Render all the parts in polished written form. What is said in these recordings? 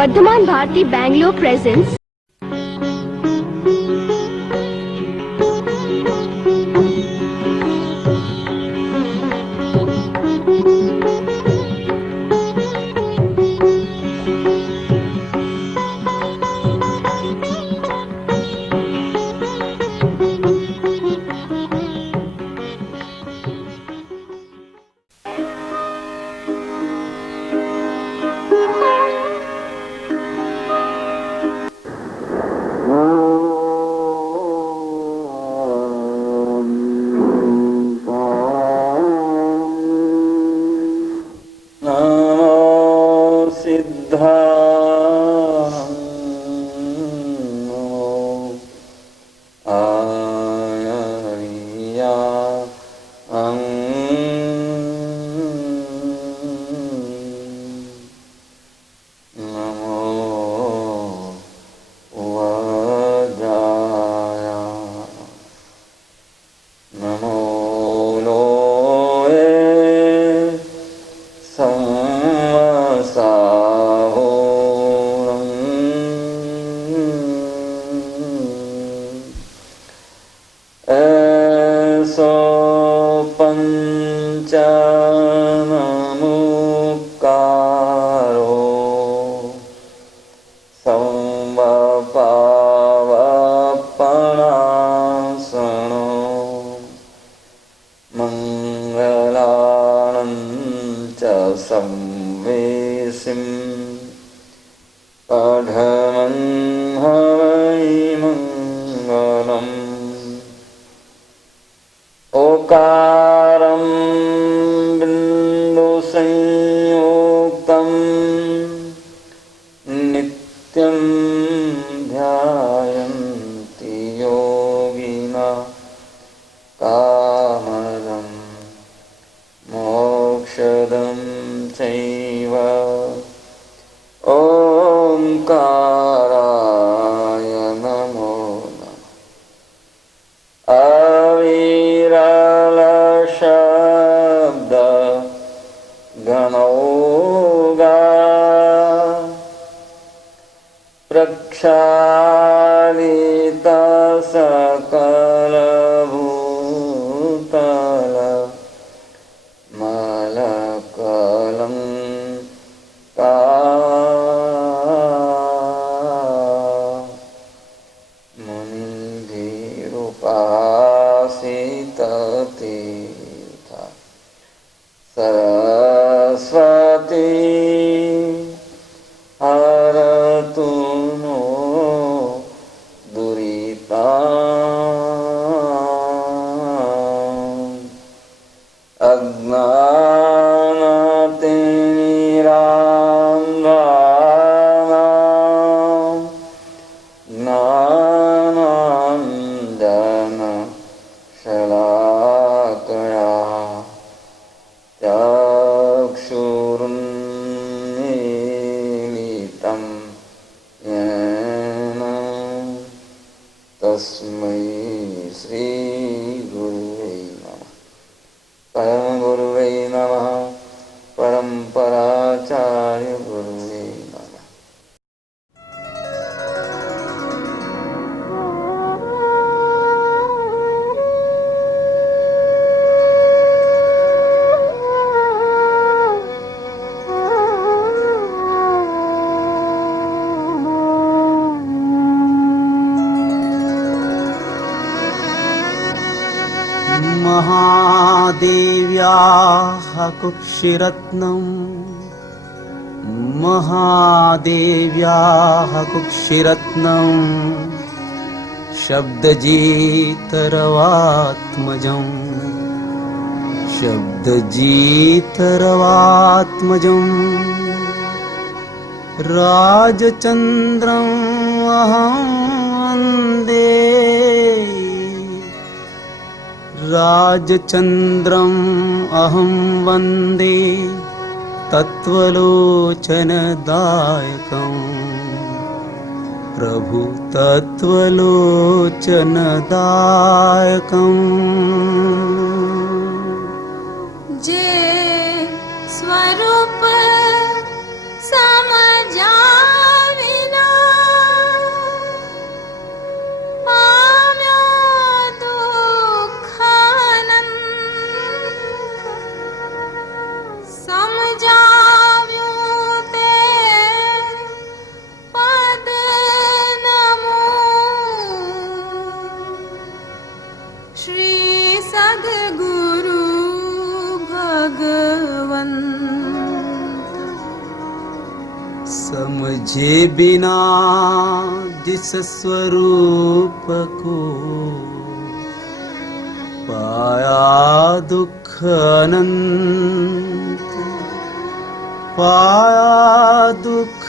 Vardhaman Bharati Bangalore presents ओकारं बिंदु संयुक्तं नित्यं ध्यायन्ति योगिनः कामदं मोक्षदं चैव ओंकाराय नमो नमः। अविरल शब्द गणोगा प्रक्षालित सकल भूतल मलकलंका मुनिभिरुपासित तीर्थ सरस्वती हरतु नो दुरिताम् अज्ञानतिमिरान्धानां ज्ञानाञ्जन शलाकया चक्षुरुन्मीलितं येन तस्मै श्रीगुरुवे नमः। परमगुरुवे नमः। परम्पराचार्य गुरुवे नमः। महादेव्याः कुक्षिरत्नम् महादेव्याः कुक्षिरत्नम् शब्दजीतरवात्मजम् शब्दजीतरवात्मजम् राजचन्द्रम् अहं वन्दे राजचन्द्रम् अहं वन्दे तत्त्वलोचनदायकम् प्रभु तत्त्वलोचनदायकम्। जे स्वरूप समझा तुझे बिना जिस स्वरूप को पाया दुख अनंत, पाया दुख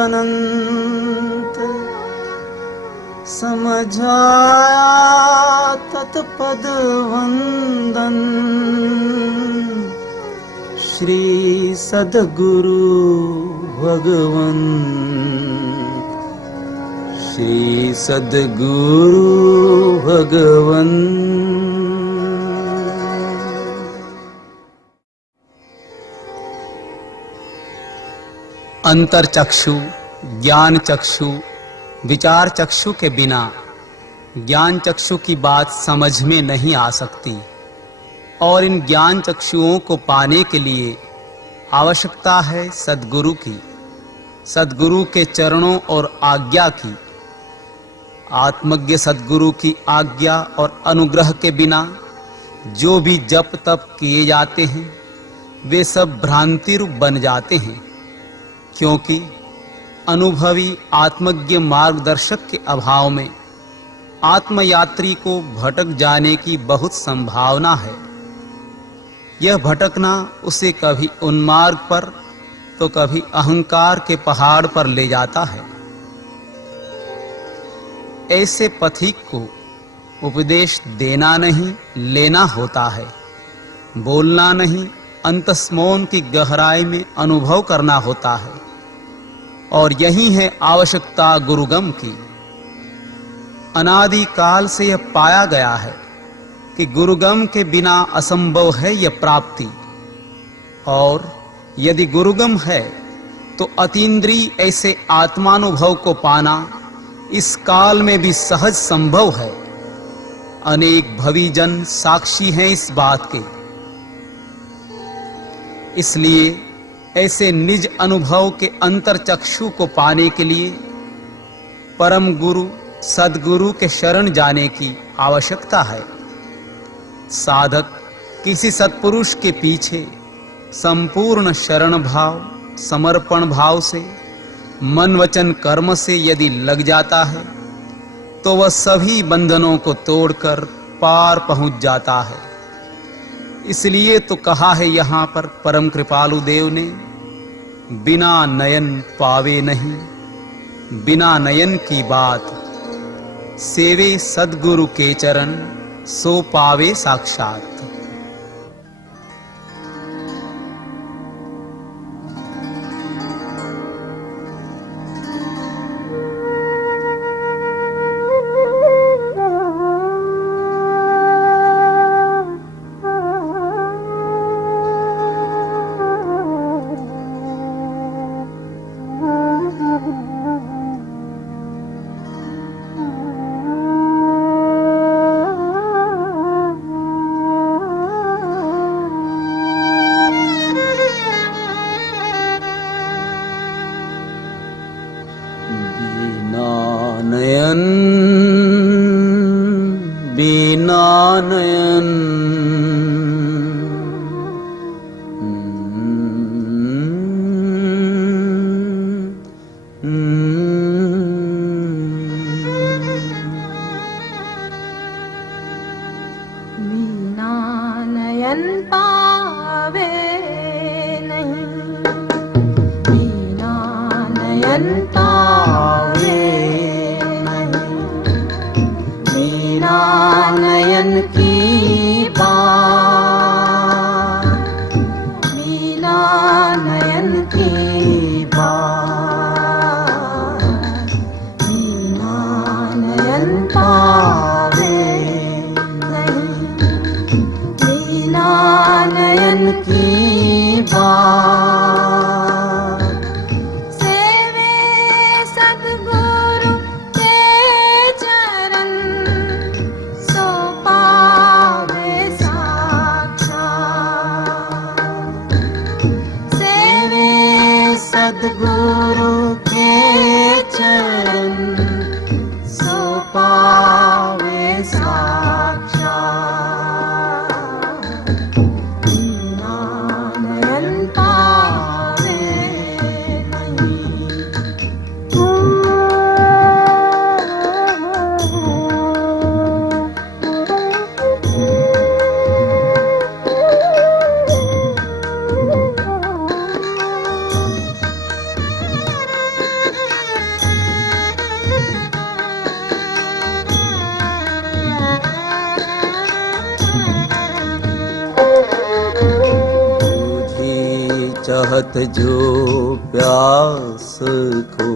अनंत, समझाया तत्पद वंदन। श्री सद्गुरु भगवन, श्री सद्गुरु भगवन। अंतर चक्षु, ज्ञान चक्षु, विचार चक्षु के बिना ज्ञान चक्षु की बात समझ में नहीं आ सकती, और इन ज्ञान चक्षुओं को पाने के लिए आवश्यकता है सद्गुरु की, सद्गुरु के चरणों और आज्ञा की। आत्मज्ञ सद्गुरु की आज्ञा और अनुग्रह के बिना जो भी जप तप किए जाते हैं वे सब भ्रांति रूप बन जाते हैं, क्योंकि अनुभवी आत्मज्ञ मार्गदर्शक के अभाव में आत्मयात्री को भटक जाने की बहुत संभावना है। यह भटकना उसे कभी उन्मार्ग पर तो कभी अहंकार के पहाड़ पर ले जाता है। ऐसे पथिक को उपदेश देना नहीं लेना होता है, बोलना नहीं अंतस्मौन की गहराई में अनुभव करना होता है, और यही है आवश्यकता गुरुगम की। अनादि काल से यह पाया गया है कि गुरुगम के बिना असंभव है यह प्राप्ति, और यदि गुरुगम है तो अतीन्द्रिय ऐसे आत्मानुभव को पाना इस काल में भी सहज संभव है। अनेक भविजन साक्षी हैं इस बात के। इसलिए ऐसे निज अनुभव के अंतर चक्षु को पाने के लिए परम गुरु सद्गुरु के शरण जाने की आवश्यकता है। साधक किसी सत्पुरुष के पीछे संपूर्ण शरण भाव समर्पण भाव से मन वचन कर्म से यदि लग जाता है तो वह सभी बंधनों को तोड़कर पार पहुंच जाता है। इसलिए तो कहा है यहाँ पर परम कृपालु देव ने, बिना नयन पावे नहीं, बिना नयन की बात, सेवे सद्गुरु के चरण सो पावे साक्षात। चहत जो प्यास को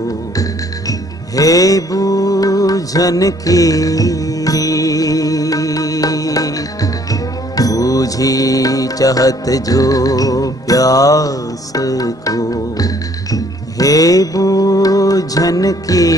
हे बूझन की बूझी चहत जो प्यास को हे बूझन की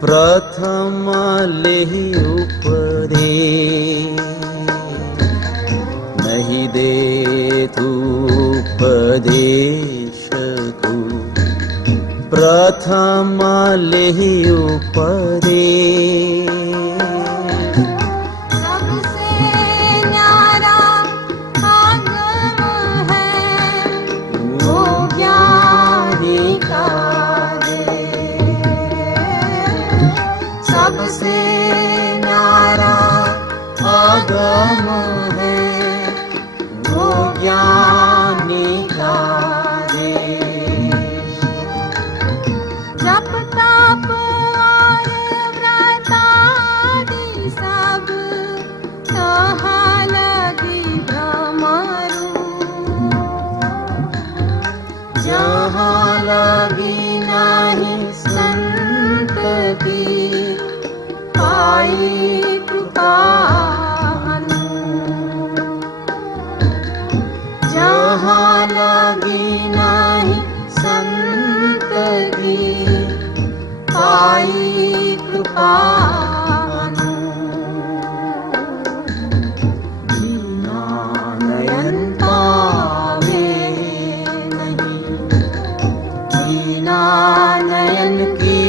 प्रथम लेहि उपदेश नहीं दे तू उपदेश को प्रथम लेहि उपदेश सबसे न्यारा आगम है वो ज्ञानी का देश। जप तप और व्रत आदि सब कहाँ लगी भ्रमरू, जहाँ लगी नहीं संत की जहाँ लगी नहीं संत की पाई कृपा बिना नयन पावे नहीं, बिना नयन की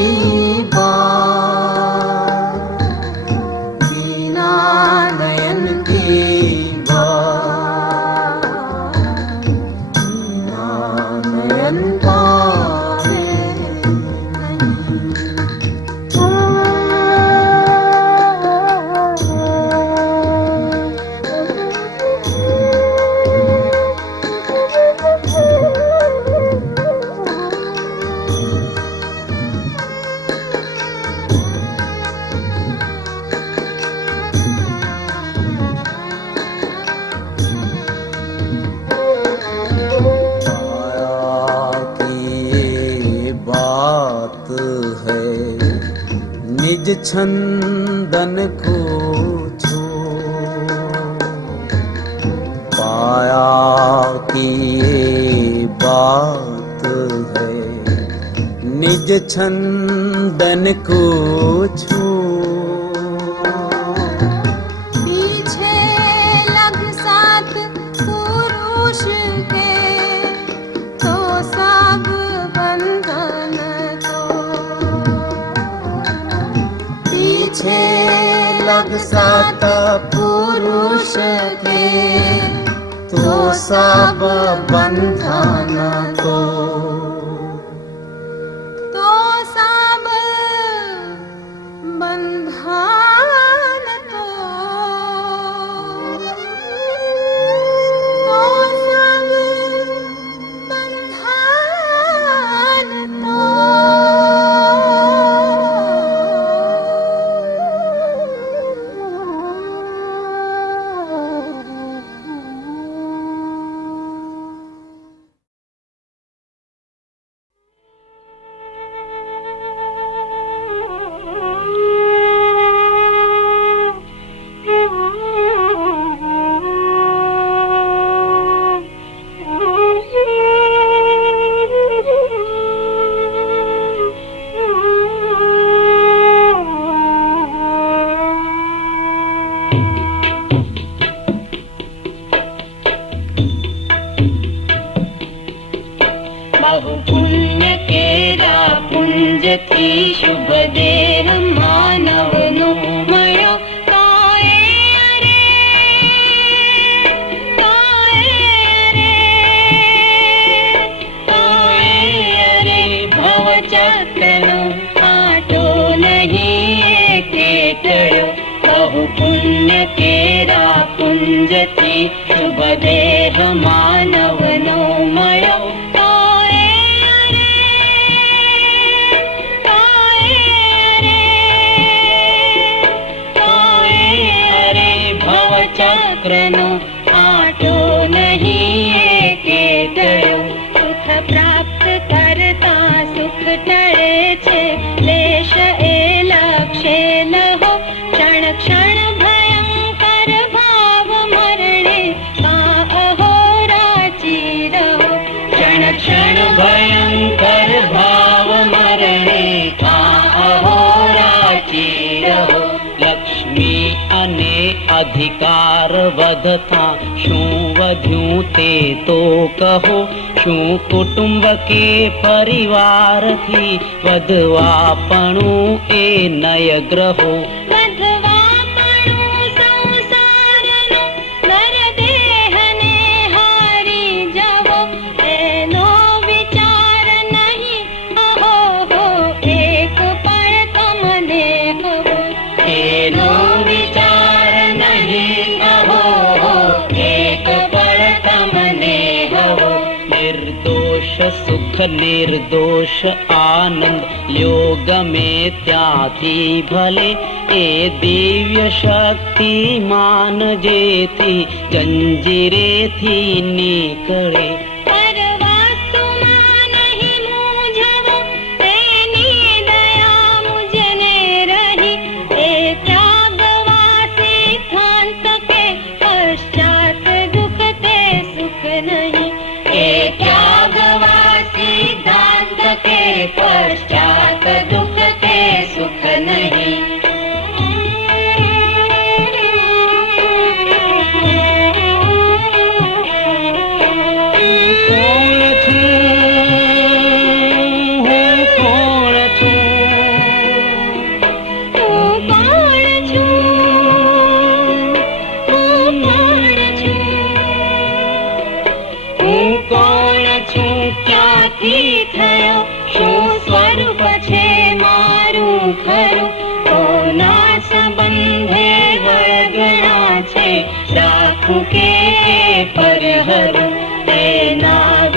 निज छंदन को छो पाया कि ये बात है, निज छंदन को छो पीछे लग साथ पुरुष के सात पुरुष के तो सब बंधन को सब बंधन तो सब बंधन तो शुभ देह मानव नो मयो अरे भव चक्रनो आटो नहीं केटड़ो बहु पुण्य केरा पुंज थी शुभ देह मानव नो मयो चक्रनो आटो नहीं केटड़ो सुख प्राप्त करता सुख टळे छे लेश ए लक्ष्य लहो क्षण क्षण भयंकर भाव मरणे का अहोराची रहो क्षण क्षण भयंकर भाव मरणे का अहोराची रहो लक्ष्मी अने अधिकार વધતા શું વધ્યું તે તો કહો શું કુટુંબ કે પરિવારથી વધવાપણું એ નયગ્રહો सुख निर्दोष आनंद योग में त्याथी भले ए दिव्य शक्ति मान जेथी जंजीरे थी निकले पश्चात दुख के सुख नहीं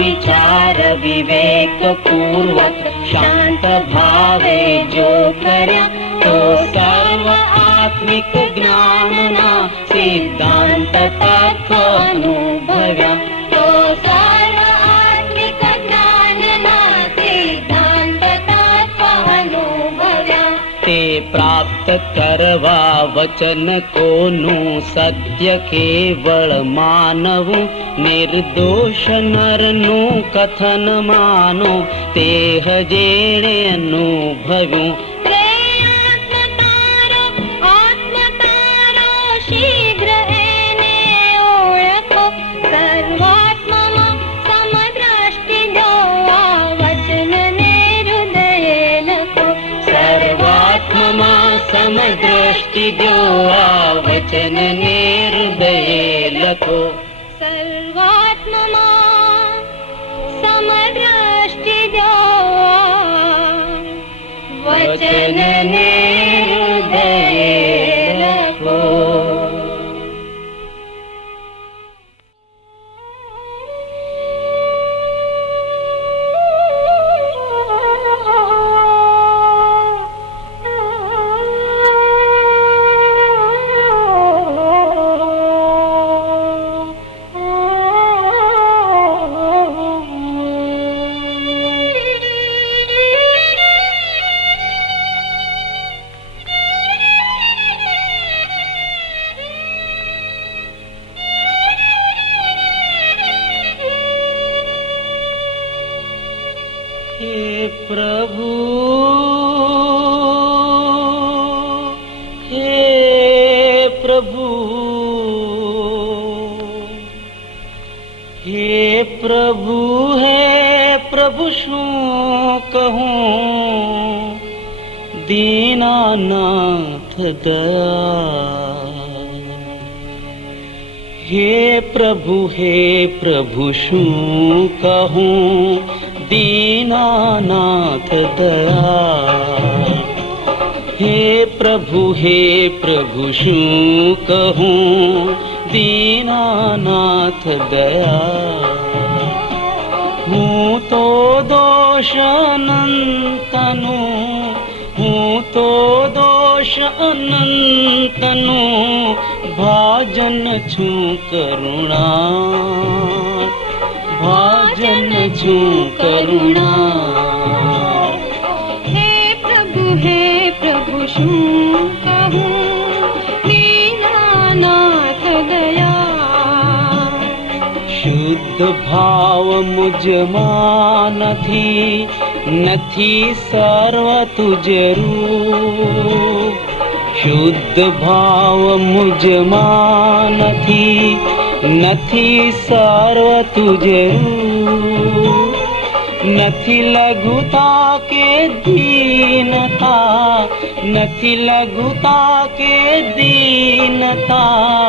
विचार विवेक पूर्वक शांत भावे जो कर्या तो सर्व आत्मिक ज्ञान ना सिद्धांत तत्व अनुभव्या तो सर्व आत्मिक ज्ञान ना सिद्धांत तत्व अनुभव्या ते प्राप्त करवा वचन कोनु सत्य केवल मानव निर्दोष नरनु कथन मानो तेह जेणे अनुभव्यु शीघ्र एने ओळखो सर्वात्मा समदृष्टि जोवा वचन ने हृदये लखो सर्वात्मा समदृष्टि દો આ વચનને હૃદયે લખો. સર્વાત્મમાં સમદ્રષ્ટિ જો વચનને હૃદયે લખો. પ્રભુ શું કહું દીનાનાથ દયા. હે પ્રભુ શું કહું દીનાનાથ દયા. હે પ્રભુ શું કહું દીનાનાથ દયા. હું તો દોષ અનંતનું, હું તો દોષ અનંતનું ભાજન છું કરુણા, ભાજન છું કરુણા. હે પ્રભુ શું કહું દીનાનાથ દયા. શુદ્ધ ભાવ મુજમાં નથી, નથી સર્વ તુજરૂપ. શુદ્ધ ભાવ મુજમાં નથી, નથી સર્વ તુજરૂપ. નથી લઘુતા કે દીનતા, નથી લઘુતા કે દીનતા.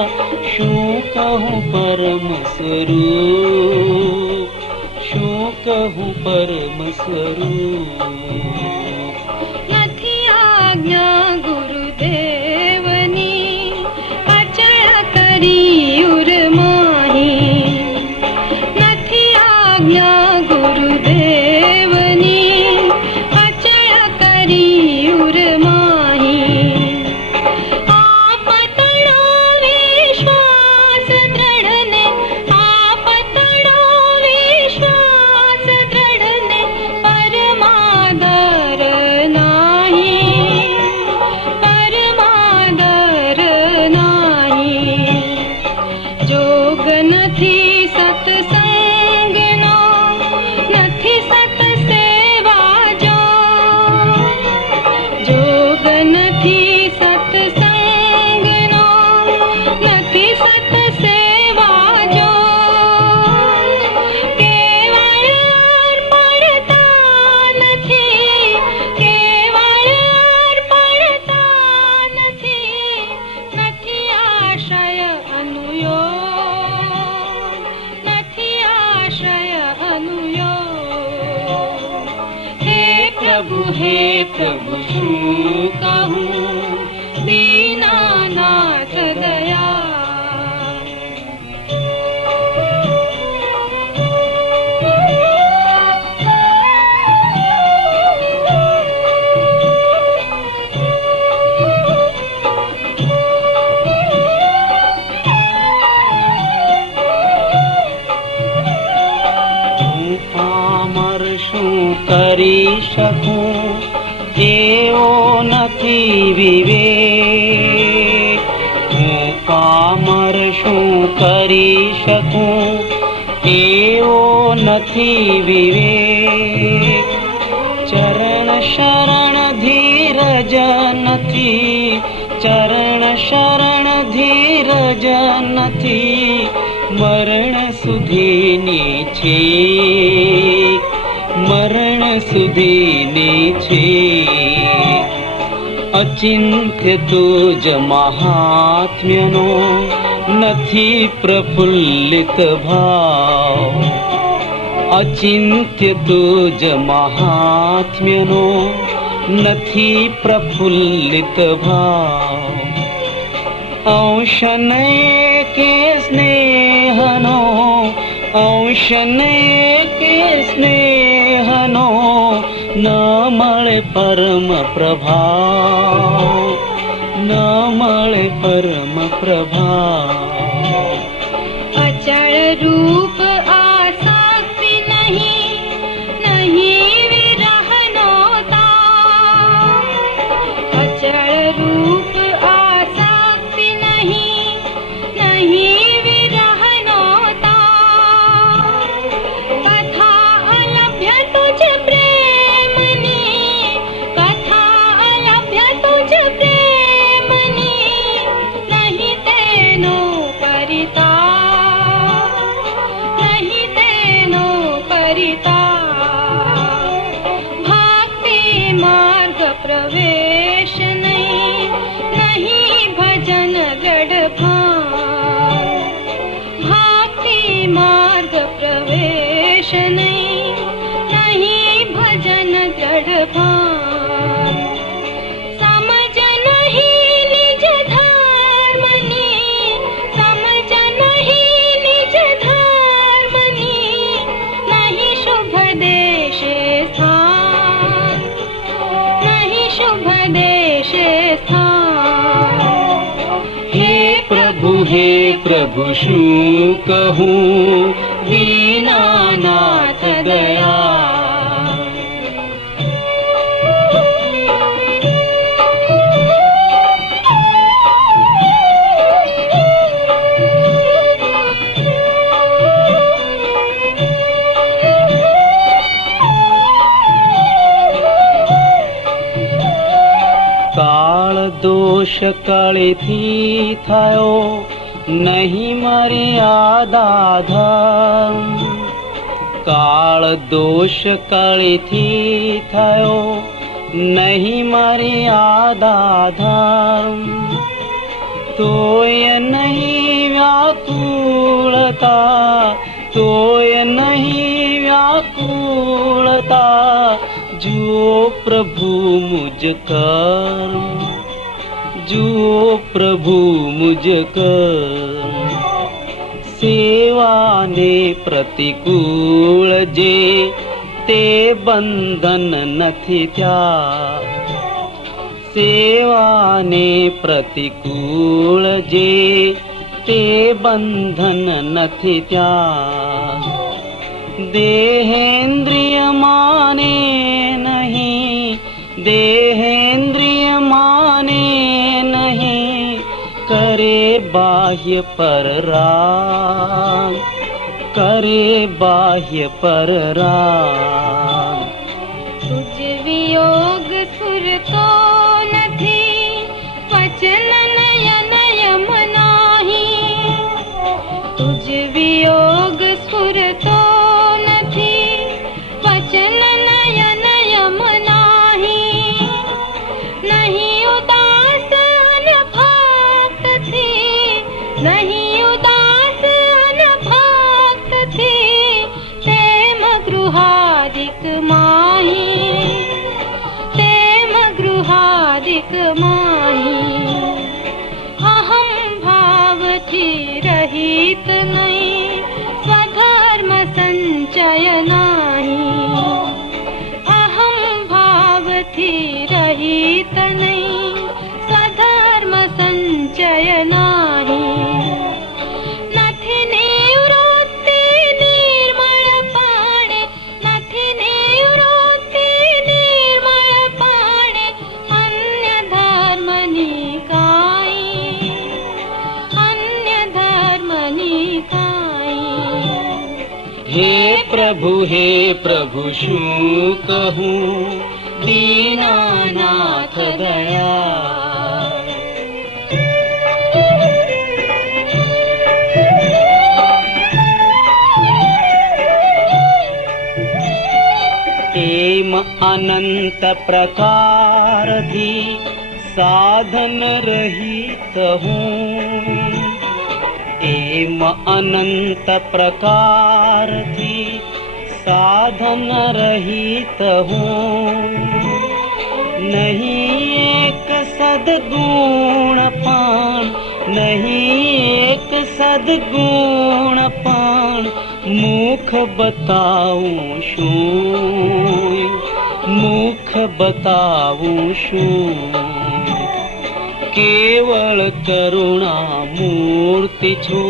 શું કહું પરમ સ્વરૂપ, શું કહું પરમ સ્વરૂપ. નથી આજ્ઞા ગુરુદેવની અચળ કરી ઉરમાહી. નથી આજ્ઞા ગુરુદેવની અચળ કરી ઉરમાહી. આપતણો વિશ્વાસ દ્રઢને, આપતણો વિશ્વાસ દ્રઢને પરમાદર નાહી, પરમાદર નાહી. જોગ નથી સત્સંગનો, નથી સત સેવા જો. જોગ નથી સત્સંગનો, નથી સત સેવા જો. કેવળ અર્પણતા નથી, કેવળ અર્પણતા નથી. નથી આશ્રય અનુયોગ, નથી આશ્રય અનુયોગ. હે પ્રભુ શું કહું દીનાનાથ દયા. હું પામર શું કરી શકું એવો નથી વિવેક. હું પામર શું કરી શકું એવો નથી વિવેક. ચરણ શરણ ધીરજ નથી, ચરણ શરણ ધીરજ નથી. મરણ સુધીની છે, મરણ સુધીની છે. अचिंत्य तुज महात्म्यनो नथी प्रफुल्लित भाव अचिंत्य तुज महात्म्यनो नथी प्रफुल्लित भाव औषने के स्नेहनो औषने के स्नेहनो न मळे परम प्रभाव न मळे परम प्रभाव अचल रूप आसक्ति नहीं नहीं विरहनो ताव अचल रूप आसक्ति नहीं नहीं विरहनो ताव कथा अलभ्य तुझ प्रेमनी कथा अलभ्य तुझ प्रेमनी नहीं तेनो परिता नहीं तेनो परिता भक्ति मार्ग प्रवेश नहीं नहीं भजन दृढ़ भाव भक्ति मार्ग प्रवेश नहीं नहीं भजन दृढ़ भाव समझ नहीं निज धर्मनी समझ नहीं निज धर्मनी नहीं शुभ देशे स्थान नहीं शुभ देशे स्थान हे प्रभु शू कहूँ दीनानाथ दया काल दोष कळेथी थयो नहीं मर्यादा धर्म काल दोष कळेथी थयो नहीं मर्यादा धर्म तोय नहीं व्याकुलता तोय नहीं व्याकुलता जो प्रभु मुझ कर्म जो प्रभु मुझ कर्म सेवा ने प्रतिकूल जे ते बंधन नथी त्या सेवा ने प्रतिकूल जे ते बंधन नथी त्या देहेंद्रिय माने नहीं देहेंद्रिय माने नहीं करे बाह्य पर राग करे बाह्य पर राग तुझ वियोग सुर तो नथी वचन नयन यम नाही तुझ वियोग सुर तो नथी वचन नयन यम नाही नहीं उदास अनभक्त थी नहीं उदास अनभक्त थी तेम गृहादिक माही तेम गृहादिक माही अहम भाव थी रहित नहीं स्वधर्म संचय नाही अहम भाव थी रहित नहीं स्वधर्म संचय नाही नथी निवृत्ति निर्मळ पाणे नथी निवृत्ति निर्मळ पाणे अन्य धर्मनी काही अन्य धर्मनी काही हे प्रभु शू कहूँ दीनानाथ दया एम अनंत प्रकार धी साधन रहित हूँ। एम अनंत प्रकार थी साधन रहित हूँ। नहीं एक सद्गुण पान, नहीं एक सद्गुण पान, मुख बताऊं शू, मुख बताऊं शू। केवल करुणा मूर्ति छो,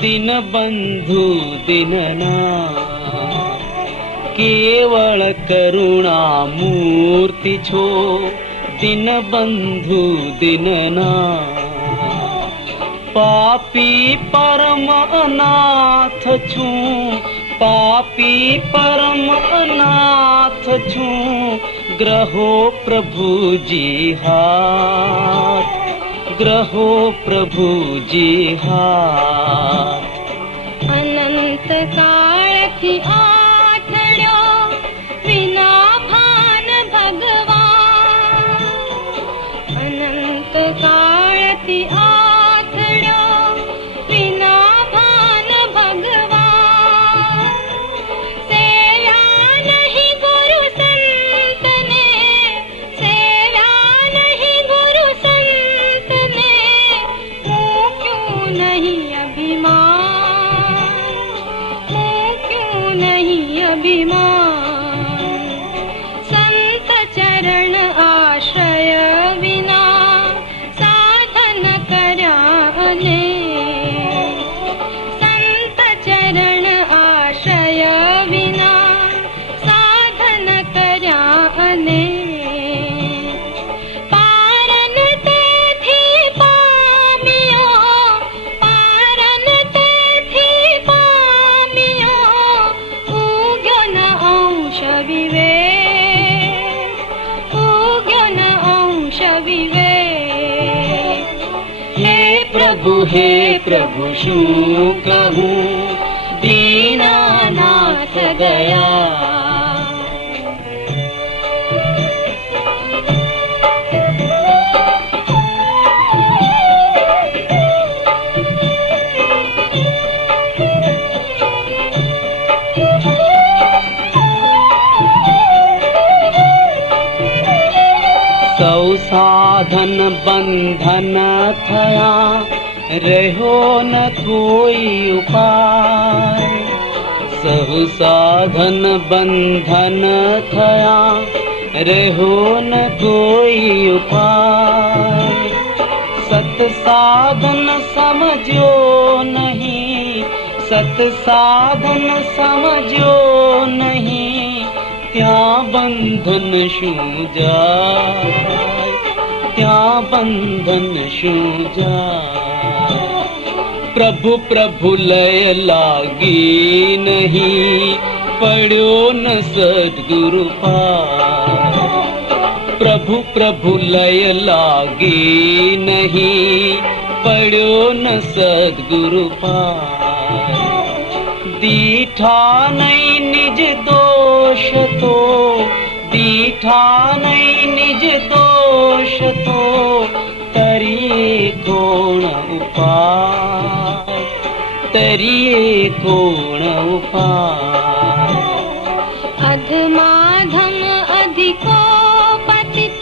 दिन बंधु दीननाथ। केवल करुणा मूर्ति छो, दिन बंधु दीननाथ। पापी परम अनाथ छूं, पापी परम अनाथ छूं। ग्रहो प्रभु जी हाथ, ग्रहो प्रभु जी हाथ। अनंत काल थी आथड़ो, बिना भान भगवान। अनंत काल थी आथड़ो, बिना भान भगवान। सेवा नहीं गुरु संत ने, सेवा नहीं गुरु संत ने। मुँह क्यों नहीं अभिमान, मुँह क्यों नहीं अभिमान। संत चरण आश्रय बिना साधन करया अनेक। संत चरण आश्रय बिना साधन करया अनेक। पारन तेथी पामियो, पारन तेथी पामियो। उग्यो न अंश विवेक, उग्यो न अंश विवेक। हे प्रभु शू कहूँ, दीनानाथ गया। सौ साधन बंधन थया, रहो न कोई उपाय। सहु साधन बंधन थया, रहो न कोई उपाय। सत साधन समझो नहीं, सत साधन समझो नहीं। त्या बंधन शू जाय, त्या बंधन शू जाय। प्रभु प्रभु लय लागी नहीं, पढ़ो न सद्गुरु पार। प्रभु प्रभु लय लागी नहीं, पढ़ो न सद्गुरु पार। दीठा नहीं निज दोष तो, दीठा नहीं निज दोष तो। तरिए कौन उपाय, तरिए कौन उपाय। अधमाधम अधिको पतित,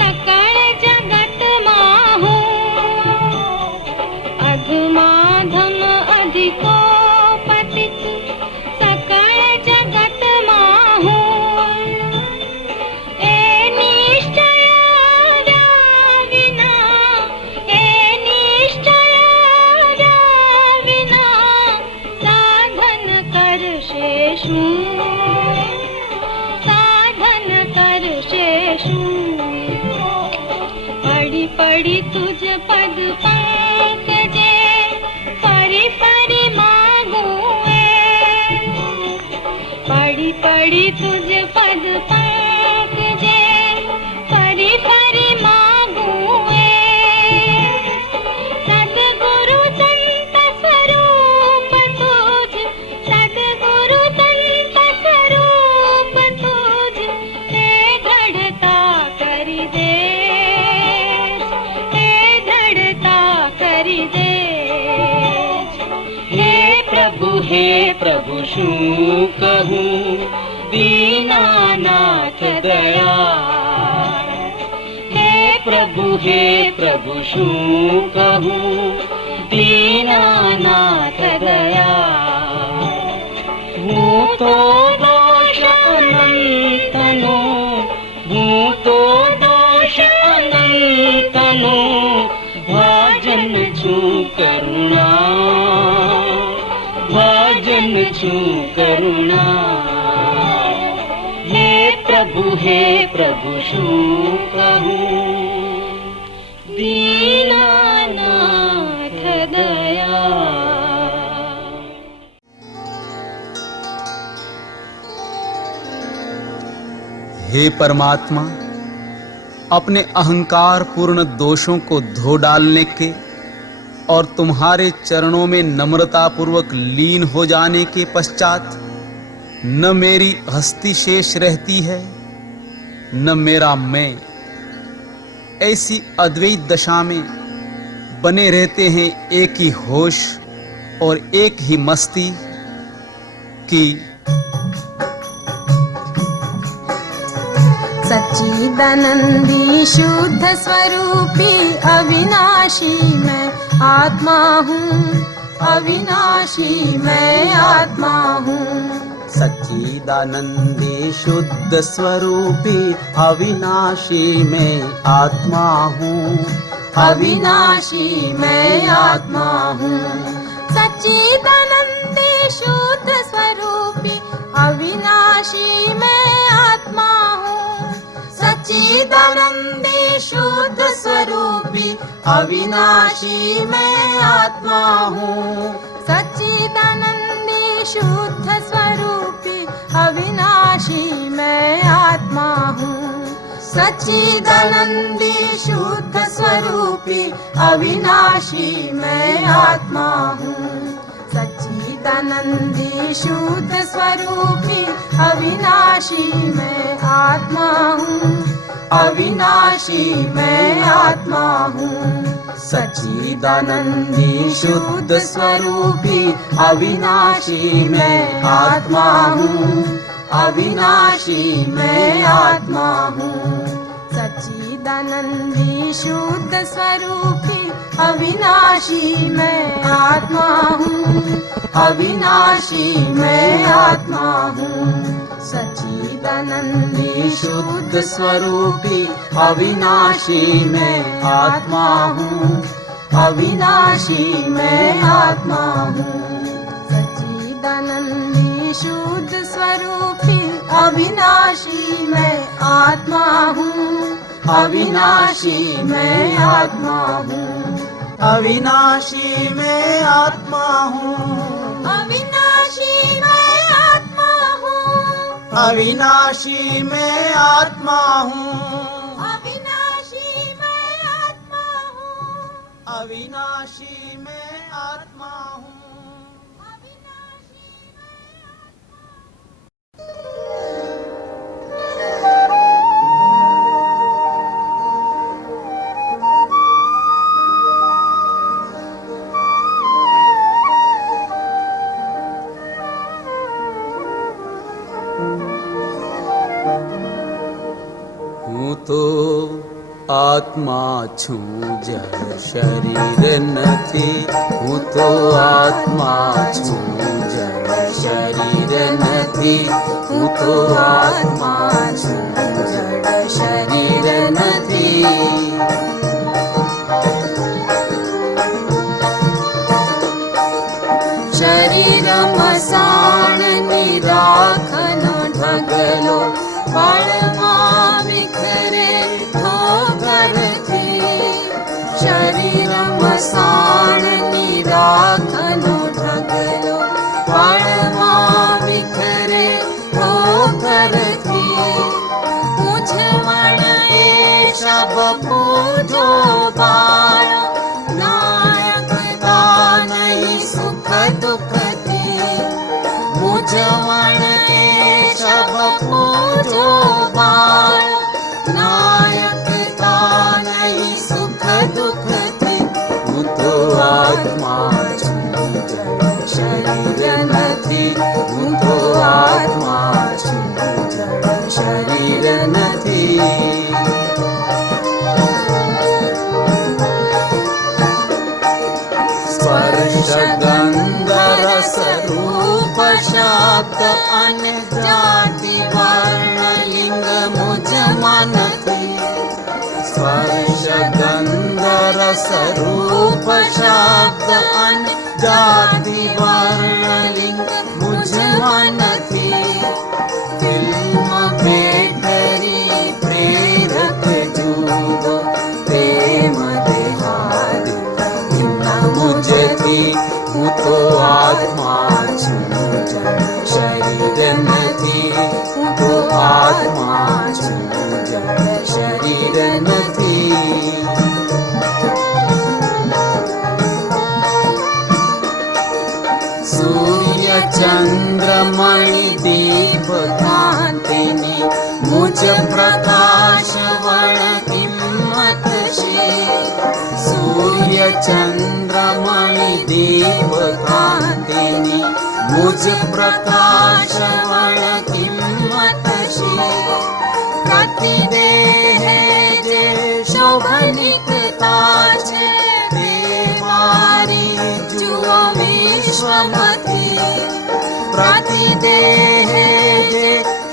सकल जगत माहू। अधमाधम अधिको पतित, सकल जगत माहू। ए निश्चय विना, ए निश्चय विना। साधन कर शेषू, साधन कर शेषू। पढ़ी पढ़ी तुझ पद पंकजे, परी परी मांगूए। पढ़ी पढ़ी तुझ पद पंकजे, परी परी मांगूए। सद्गुरु संत स्वरूप तुझ, सद्गुरु संत प्रभु हे प्रभु शू कहूँ दीनानाथ दयाल। हे प्रभु शू कहूँ दीनानाथ दयाल। हूँ तो दोष अनंतनो, हूँ तो दोष अनंतनो, भाजन छू करुणा, भाजन छू करुणा। हे प्रभु शू कहूँ दीनानाथ दया। हे परमात्मा, अपने अहंकार पूर्ण दोषों को धो डालने के और तुम्हारे चरणों में नम्रता पूर्वक लीन हो जाने के पश्चात न मेरी हस्ती शेष रहती है न मेरा मैं। ऐसी अद्वैत दशा में बने रहते हैं एक ही होश और एक ही मस्ती की सच्चिदानंदी शुद्ध स्वरूपी अविनाशी मैं आत्मा हूँ, अविनाशी मैं आत्मा हूँ। सच्चिदानंदी शुद्ध स्वरूपी अविनाशी मैं आत्मा हूँ, अविनाशी मैं आत्मा हूँ। सच्चिदानंदी शुद्ध स्वरूपी अविनाशी मैं आत्मा हूँ। सच्चिदानंदी शुद्ध स्वरूपी अविनाशी मैं आत्मा हूँ। सच्चिदानंदी शुद्ध स्वरूपी अविनाशी मैं आत्मा हूँ। सच्चिदानंदी शुद्ध स्वरूपी अविनाशी मैं आत्मा हूँ। सच्चिदानंदी शुद्ध स्वरूपी अविनाशी मैं आत्मा हूँ, अविनाशी मैं आत्मा हूँ। सच्चिदानंदी शुद्ध स्वरूपी अविनाशी मैं आत्मा हूँ, अविनाशी मैं आत्मा हूँ। सच्चिदानंदी शुद्ध स्वरूपी अविनाशी मैं आत्मा हूँ, अविनाशी मैं आत्मा हूँ। सच्चिदानंदी शुद्ध स्वरूपी अविनाशी मैं आत्मा हूँ, अविनाशी मैं आत्मा हूँ। सच्चिदानंदी शुद्ध स्वरूपी अविनाशी मैं आत्मा हूँ, अविनाशी मैं आत्मा हूँ। अविनाशी मैं आत्मा हूँ, अविनाशी मैं आत्मा हूँ। अविनाशी मैं आत्मा हूँ, अविनाशी मैं आत्मा हूँ। अविनाशी मैं आत्मा हूँ। हूँ तो आत्मा छूं जड़ शरीर नथी, हूँ तो आत्मा छूं जड़ शरीर नथी, हूँ तो आत्मा छूं जड़ शरीर नथी। शरीर मसाण निराखनो ढगलो पळमा विखरे ठोकरथी। शरीर मसाण निराखनो ढगलो पळमा विखरे ठोकरथी। मुझे मण ए शब पूजो बाण, नायकता नहीं सुख दुख थी। मुझ मण ए शब पूजो बाण, नायकता नहीं सुख दुख थी। हूँ तो आत्मा छूं जड़ शरीर સ્વરૂપ શબ્દ અને જાતિ વર્ણ લિંગ મુજમાં નથી. સ્પર્શ ગંધ રસ રૂપ શબ્દ અને જાતિ વર્ણ લિંગ મુજમાં નથી. ફિલ્મ બેટરી પ્રેરક જુદો પ્રેમ દેહાદિક ભિન્ન મુજથી. હું તો આત્મા છું જડ શરીર નથી. હું તો આત્મા છું જડ શરીર નથી. સૂર્ય ચંદ્રમણિ દીપ કાંતિની મુજ પ્રકાશ વણ કિંમત છે. સૂર્ય ચંદ્રમણિ દીપ કાંતિની મુજ પ્રકાશ વણ કિંમત છે. પ્રતિદેહે જે શોભનિકતા છે તે મારી જુઓ વિશ્વમતી. પ્રતિદેહે જે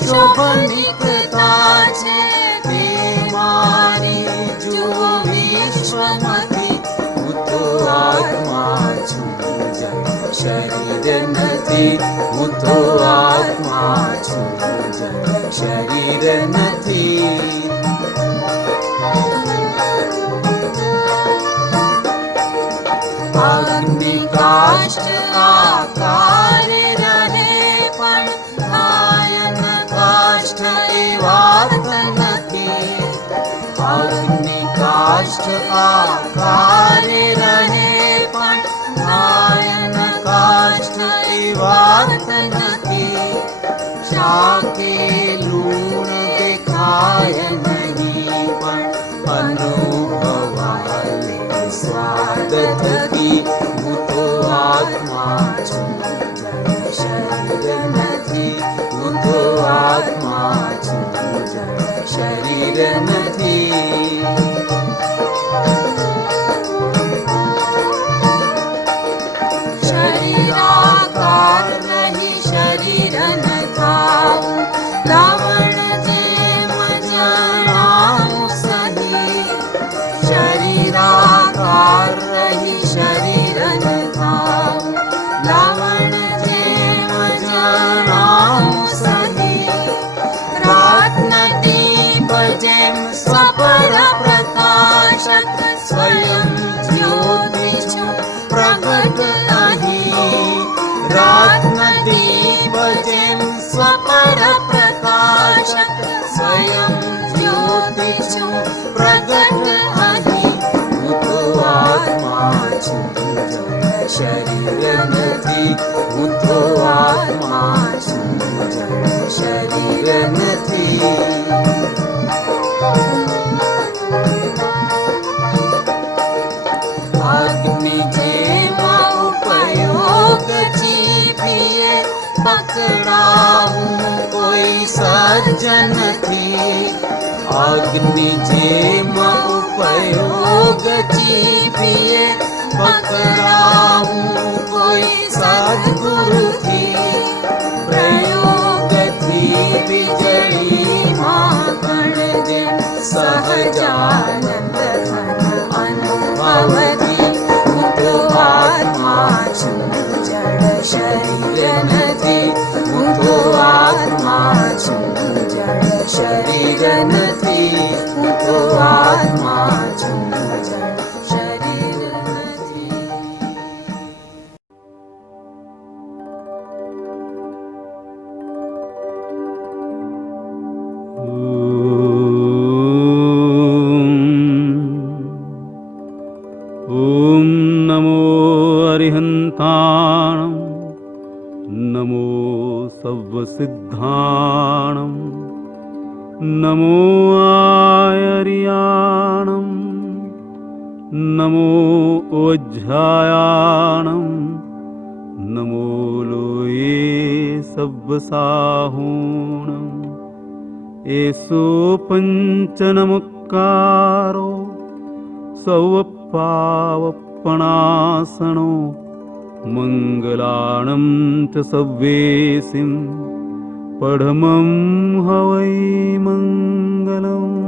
શોભનિકતા છે તે મારી જુઓ વિશ્વમતી. હું તો આત્મા છું જડ શરીર નથી. હું તો આત્મા છું જડ શરીર નથી. અગ્નિ કાષ્ઠ આકારે રહે પણ નાયન કાષ્ઠ એ વાત નથી. અગ્નિ કાષ્ઠ આકારે રહે પણ નાયન કાષ્ઠ એ વાત નથી. શાકે લૂણ દેખાય નહીં પણ અનુભવાય સ્વાદ થકી. હું તો આત્મા છું જડ શરીર નથી. હું તો આત્મા છું જડ શરીર નથી. શરીરાકાર રહી શરીર ન થાઉં. રાવણ જેમ જણાવું સહી. શરીરાકાર રહી શરીર ન થાઉં. રાવણ જેમ જણાવું સહી. રાતના દીપ જેમ સ્વપર પ્રકાશક સ્વયં જ્યોતિ છું પ્રગટ અહીં. રાતના દીપ જેમ સ્વપર પ્રકાશક સ્વયં જ્યોતિ છું પ્રગટ અહીં. હું તો આત્મા છું જડ શરીર નથી. હું તો આત્મા છું જડ શરીર નથી. અગ્નિ જેમાં ઉપયોગ જીભીએ પકડાવું કોઈ સજ્જન નથી. અગ્નિ જેમાં ઉપયોગ જીભીએ પકડાવું કોઈ સદગુરુથી. પ્રયોગથી વીજળીમાં કણ જેમ સહજાનંદ ઘન અનુભવતી. હું તો આત્મા છું જડ શરીર નથી. હું તો આત્મા છું જડ શરીર નથી. હું તો આત્મા છું જડ શરીર નથી. ॐ नमो अरिहन्ताणं नमो सर्वसिद्धाणं नमो आयर्याणं नमो ओज्झायाणं नमो लोये सव्वसाहूणं एषो पञ्चनमुक्कारो सौवप्पावप्पणासनो मंगलाणं च सव्येसिं पढमं हवै मंगलम्।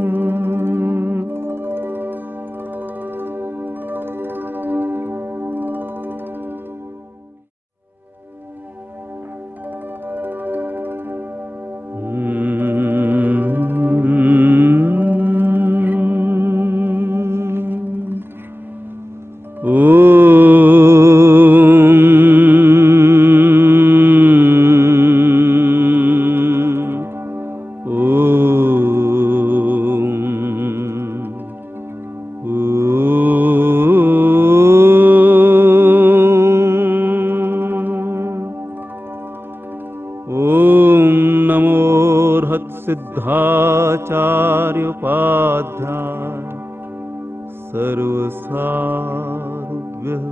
सिद्धाचार्योपाध्याय सर्वसारुभ्यः।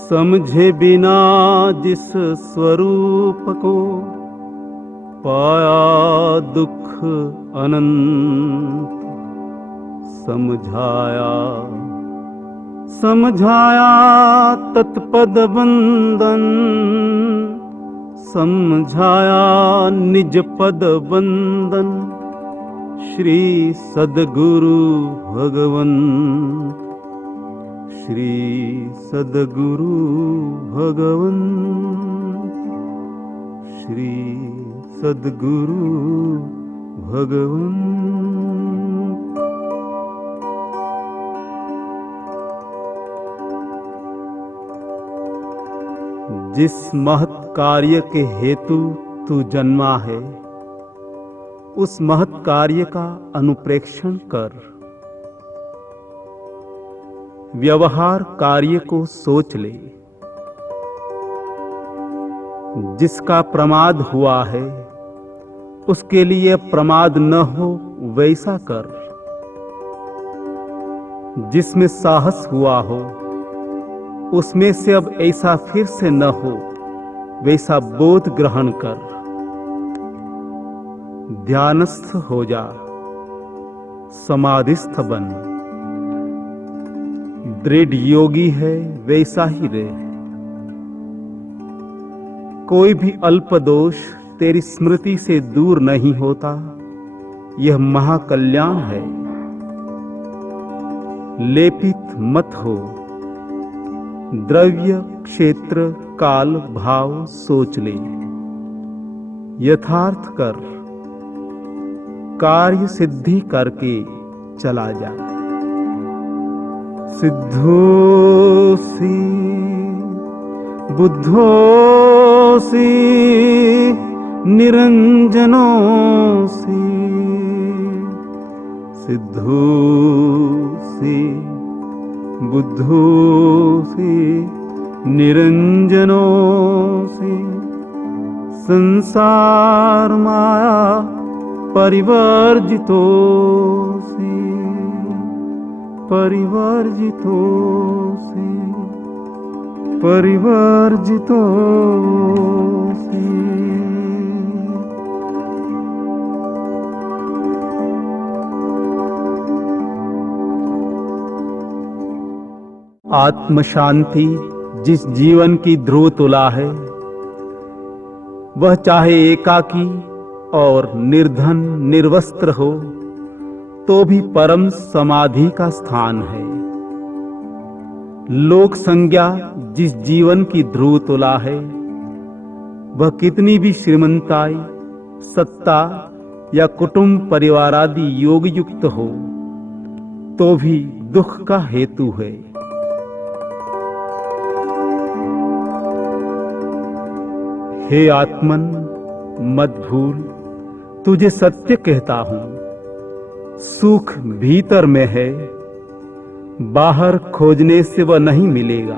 समझे बिना जिस स्वरूप को पाया दुख अनंत। समझाया तत्पद बंदन, समझाया निज पद बंदन। श्री सद्गुरु भगवंत, श्री सद्गुरु भगवंत, श्री सद्गुरु भगवंत। जिस महत् कार्य के हेतु तू जन्मा है, उस महत् कार्य का अनुप्रेक्षण कर। व्यवहार कार्य को सोच ले। जिसका प्रमाद हुआ है, उसके लिए प्रमाद न हो वैसा कर। जिसमें साहस हुआ हो, उसमें से अब ऐसा फिर से न हो वैसा बोध ग्रहण कर। ध्यानस्थ हो जा, समाधिस्थ बन। दृढ़ योगी है वैसा ही रहे। कोई भी अल्प दोष तेरी स्मृति से दूर नहीं होता, यह महाकल्याण है। लेपित मत हो। द्रव्य क्षेत्र काल भाव सोच ले। यथार्थ कर, कार्य सिद्धि करके चला जा। सिद्धोसि बुद्धोसि निरंजनोसि। सिद्धोसि बुद्धोसि निरंजनोसि। संसार माया परिवर्जितोसि, परिवर्जितोसि, परिवर्जितोसि। आत्म शांति जिस जीवन की ध्रुव तुला है, वह चाहे एकाकी और निर्धन निर्वस्त्र हो तो भी परम समाधि का स्थान है। लोक संज्ञा जिस जीवन की ध्रुव तुला है, वह कितनी भी श्रीमंताई, सत्ता या कुटुंब परिवार आदि योग युक्त हो तो भी दुख का हेतु है। हे आत्मन, मत भूल, तुझे सत्य कहता हूं। सुख भीतर में है, बाहर खोजने से वह नहीं मिलेगा।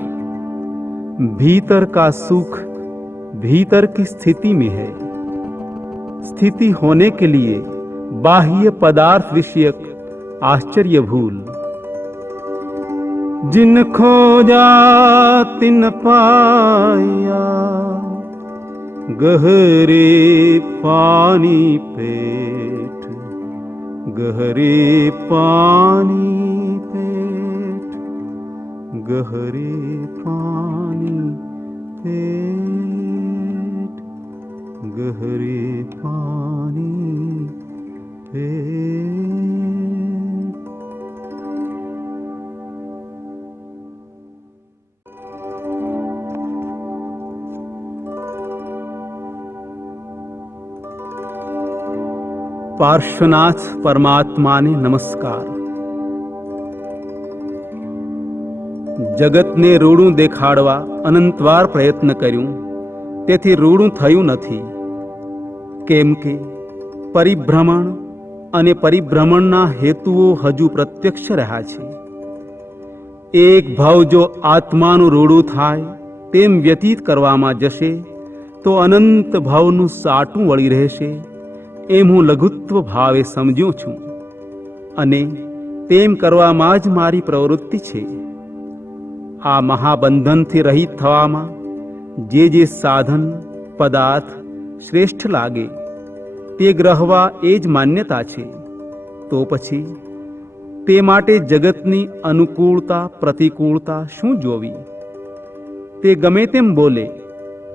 भीतर का सुख भीतर की स्थिति में है। स्थिति होने के लिए बाह्य पदार्थ विषयक आश्चर्य भूल। जिन खोजा तिन पाया, गहरे पानी पेट, गहरे पानी पेट, गहरे पानी पेट, गहरे पानी पेट। પાર્શ્વનાથ પરમાત્માને નમસ્કાર। જગતને રૂડું દેખાડવા અનંતવાર પ્રયત્ન કર્યું, તેથી રૂડું થયું નથી, કેમ કે પરિભ્રમણ અને પરિભ્રમણના હેતુઓ હજુ પ્રત્યક્ષ રહ્યા છે। એક ભાવ જો આત્માનું રૂડું થાય તેમ વ્યતીત કરવામાં જશે તો અનંત ભાવનું સાટું વળી રહેશે, એમ હું લઘુત્વ ભાવે સમજ્યો છું અને તેમ કરવામાં જ મારી પ્રવૃત્તિ છે। આ મહાબંધનથી રહિત થવામાં જે સાધન પદાર્થ શ્રેષ્ઠ લાગે તે ગ્રહવા એ જ માન્યતા છે। તો પછી તે માટે જગતની અનુકૂળતા પ્રતિકૂળતા શું જોવી? તે ગમે તેમ બોલે,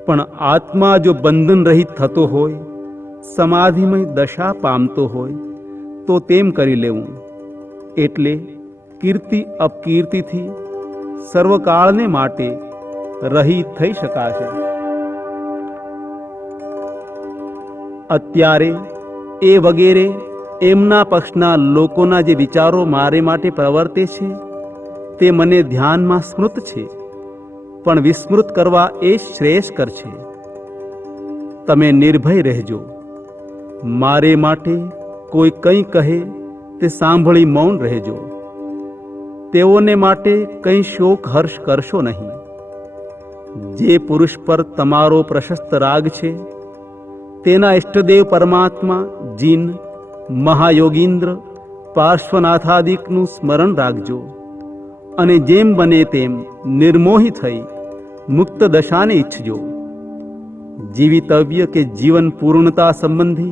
પણ આત્મા જો બંધન રહિત થતો હોય, સમાધિમય દશા પામતો હોય તો તેમ કરી લેવું, એટલે કીર્તિ અપકીર્તિથી સર્વકાળને માટે રહિત થઈ શકાશે। અત્યારે એ વગેરે એમના પક્ષના લોકોના જે વિચારો મારે માટે પ્રવર્તે છે તે મને ધ્યાનમાં સ્મૃત છે, પણ વિસ્મૃત કરવા એ શ્રેયસ્કર છે। તમે નિર્ભય રહેજો। મારે માટે કોઈ કંઈ કહે તે સાંભળી મૌન રહેજો। તેઓને માટે કંઈ શોક હર્ષ કરશો નહીં। જે પુરુષ પર તમારો પ્રશસ્ત રાગ છે તેના ઇષ્ટદેવ પરમાત્મા જીન મહાયોગીન્દ્ર પાર્શ્વનાથાદિકનું સ્મરણ રાખજો અને જેમ બને તેમ નિર્મોહી થઈ મુક્ત દશાને ઈચ્છજો। જીવિતવ્ય કે જીવન પૂર્ણતા સંબંધી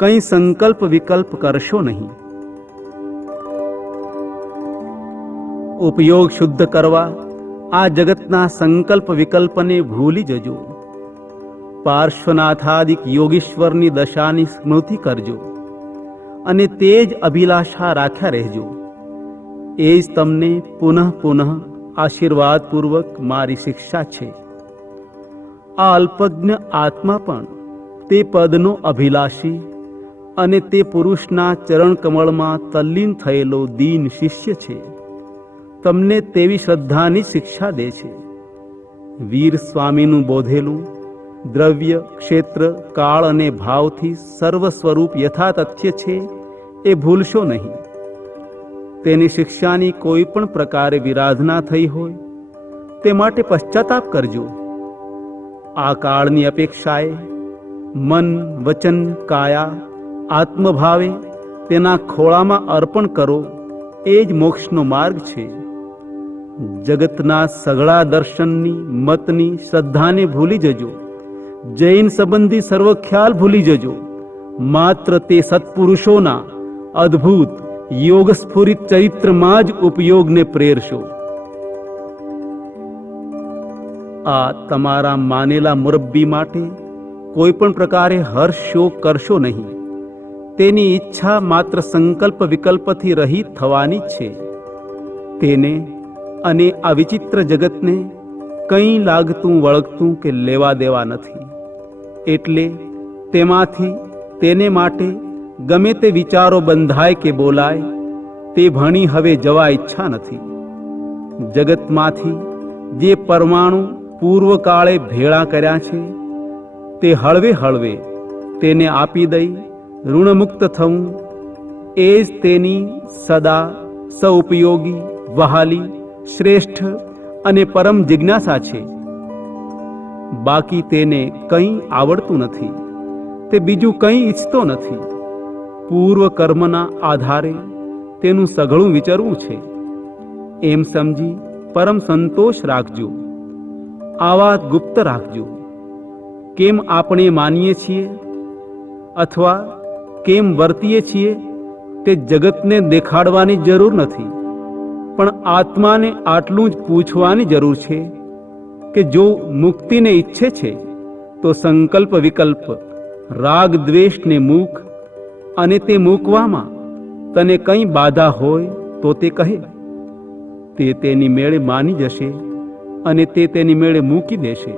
કંઈ સંકલ્પ વિકલ્પ કરશો નહીં। ઉપયોગ શુદ્ધ કરવા આ જગતના સંકલ્પ વિકલ્પને ભૂલી જજો। પાર્શ્વનાથાદિક યોગીશ્વરની દશાની સ્મૃતિ કરજો અને તે જ અભિલાષા રાખ્યા રહેજો। એ જ તમને પુનઃ પુનઃ આશીર્વાદપૂર્વક મારી શિક્ષા છે। આ અલ્પજ્ઞ આત્મા પણ તે પદનો અભિલાષી અને તે પુરુષના ચરણકમળમાં તલ્લીન થયેલો દીન શિષ્ય છે। તમને તેવી શ્રદ્ધાની શિક્ષા દે છે। વીર સ્વામીનું બોધેલું દ્રવ્ય ક્ષેત્ર કાળ અને ભાવથી સર્વ સ્વરૂપ યથાતથ્ય છે એ ભૂલશો નહીં। તેની શિક્ષાની કોઈ પણ પ્રકારે વિરાધના થઈ હોય તે માટે પશ્ચાતાપ કરજો। આ કાળની અપેક્ષાએ મન વચન કાયા આત્મભાવે તેના ખોળામાં અર્પણ કરો, એ જ મોક્ષનો માર્ગ છે। જગતના સઘળા દર્શનની મતની શ્રદ્ધાને ભૂલી જજો। જૈન સંબંધી સર્વ ખ્યાલ ભૂલી જજો। માત્ર તે સત્પુરુષોના અદ્ભુત યોગ સ્ફુરિત ચરિત્રમાં જ ઉપયોગને પ્રેરશો। આ તમારા માનેલા મુરબ્બી માટે કોઈ પણ પ્રકારે હર્ષ શોક કરશો નહીં। તેની ઈચ્છા માત્ર સંકલ્પ વિકલ્પથી રહિત થવાની છે। તેને અને આ વિચિત્ર જગતને કંઈ લાગતું વળગતું કે લેવા દેવા નથી। એટલે તેમાંથી તેને માટે ગમે તે વિચારો બંધાય કે બોલાય તે ભણી હવે જવા ઈચ્છા નથી। જગતમાંથી જે પરમાણુ પૂર્વકાળે ભેળા કર્યા છે તે હળવે હળવે તેને આપી દઈ ઋણમુક્ત થવું એ જ તેની સદા સૌપયોગી વહાલી શ્રેષ્ઠ અને પરમ જિજ્ઞાસા છે। બાકી તેને કંઈ આવડતું નથી, તે બીજું કંઈ ઈચ્છતો નથી। પૂર્વ કર્મના આધારે તેનું સઘળું વિચરવું છે, એમ સમજી પરમ સંતોષ રાખજો। આ વાત ગુપ્ત રાખજો। કેમ આપણે માનીએ છીએ અથવા કેમ વર્તીએ છીએ તે જગતને દેખાડવાની જરૂર નથી, પણ આત્માને આટલું જ પૂછવાની જરૂર છે કે જો મુક્તિને ઈચ્છે છે તો સંકલ્પ વિકલ્પ રાગ દ્વેષને મૂક, અને તે મૂકવામાં તને કંઈ બાધા હોય તો તે કહે. તે તેની મેળે માની જશે અને તે તેની મેળે મૂકી દેશે.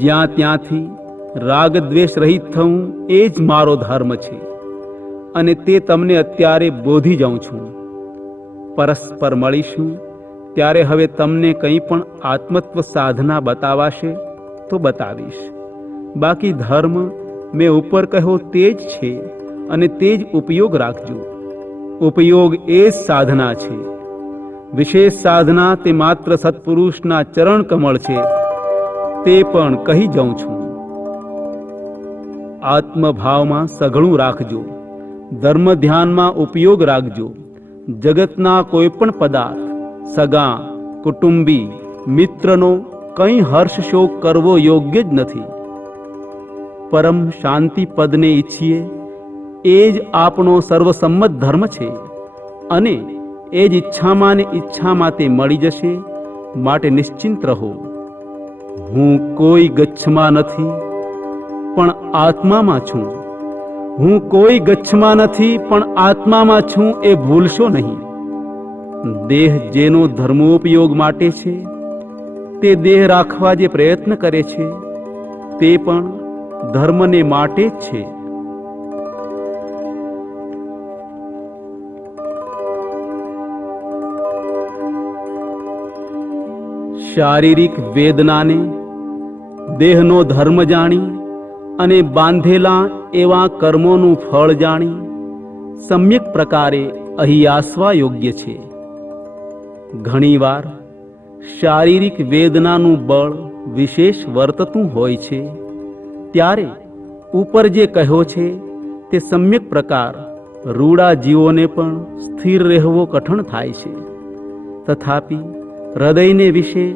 જ્યાં ત્યાંથી રાગ દ્વેષ રહિત થવું એ જ મારો ધર્મ છે, અને તે તમને અત્યારે બોધી જાઉં છું. પરસ્પર મળીશું ત્યારે હવે તમને કંઈ પણ આત્મત્વ સાધના બતાવાશે તો બતાવીશ. બાકી ધર્મ મેં ઉપર કહ્યો તે જ છે, અને તે જ ઉપયોગ રાખજો. ઉપયોગ એ જ સાધના છે. વિશેષ સાધના તે માત્ર સત્પુરુષના ચરણ કમળ છે, તે પણ કહી જાઉં છું. આત્મભાવમાં સઘળું રાખજો, ધર્મ ધ્યાનમાં ઉપયોગ રાખજો. જગતના કોઈ પણ પદાર્થ, સગા, કુટુંબી, મિત્રનો કંઈ હર્ષ શોક કરવો યોગ્ય જ નથી. પરમ શાંતિ પદને ઈચ્છીએ એ જ આપણો સર્વસંમત ધર્મ છે, અને એ જ ઈચ્છામાં ને ઈચ્છામાં તે મળી જશે. માટે નિશ્ચિંત રહો. હું કોઈ ગચ્છમાં નથી પણ આત્મામાં છું. હું કોઈ ગચ્છમાં નથી પણ આત્મામાં છું, એ ભૂલશો નહીં. દેહ જેનો ધર્મોપયોગ માટે છે, તે દેહ રાખવા જે પ્રયત્ન કરે છે તે પણ ધર્મને માટે જ છે. શારીરિક વેદનાને દેહનો ધર્મ જાણી અને બાંધેલા એવા કર્મોનું ફળ જાણી સમ્યક પ્રકારે અહીં આસવા યોગ્ય છે. ઘણીવાર શારીરિક વેદનાનું બળ વિશેષ વર્તતું હોય છે, ત્યારે ઉપર જે કહ્યો છે તે સમ્યક પ્રકાર રૂડા જીવોને પણ સ્થિર રહેવો કઠણ થાય છે. તથાપિ હૃદયને વિશે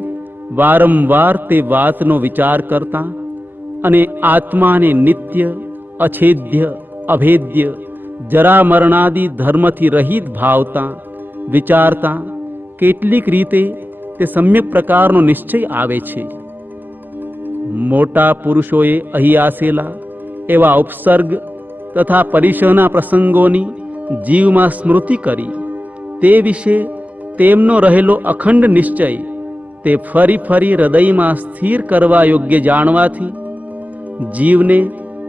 વારંવાર તે વાતનો વિચાર કરતા અને આત્માને નિત્ય, અછેદ્ય, અભેદ્ય, જરા મરણાદિ ધર્મથી રહિત ભાવતા વિચારતા કેટલીક રીતે તે સમ્યક પ્રકારનો નિશ્ચય આવે છે. મોટા પુરુષોએ અહીં આસેલા એવા ઉપસર્ગ તથા પરિસરના પ્રસંગોની જીવમાં સ્મૃતિ કરી તે વિશે તેમનો રહેલો અખંડ નિશ્ચય તે ફરી ફરી હૃદયમાં સ્થિર કરવા યોગ્ય જાણવાથી જીવને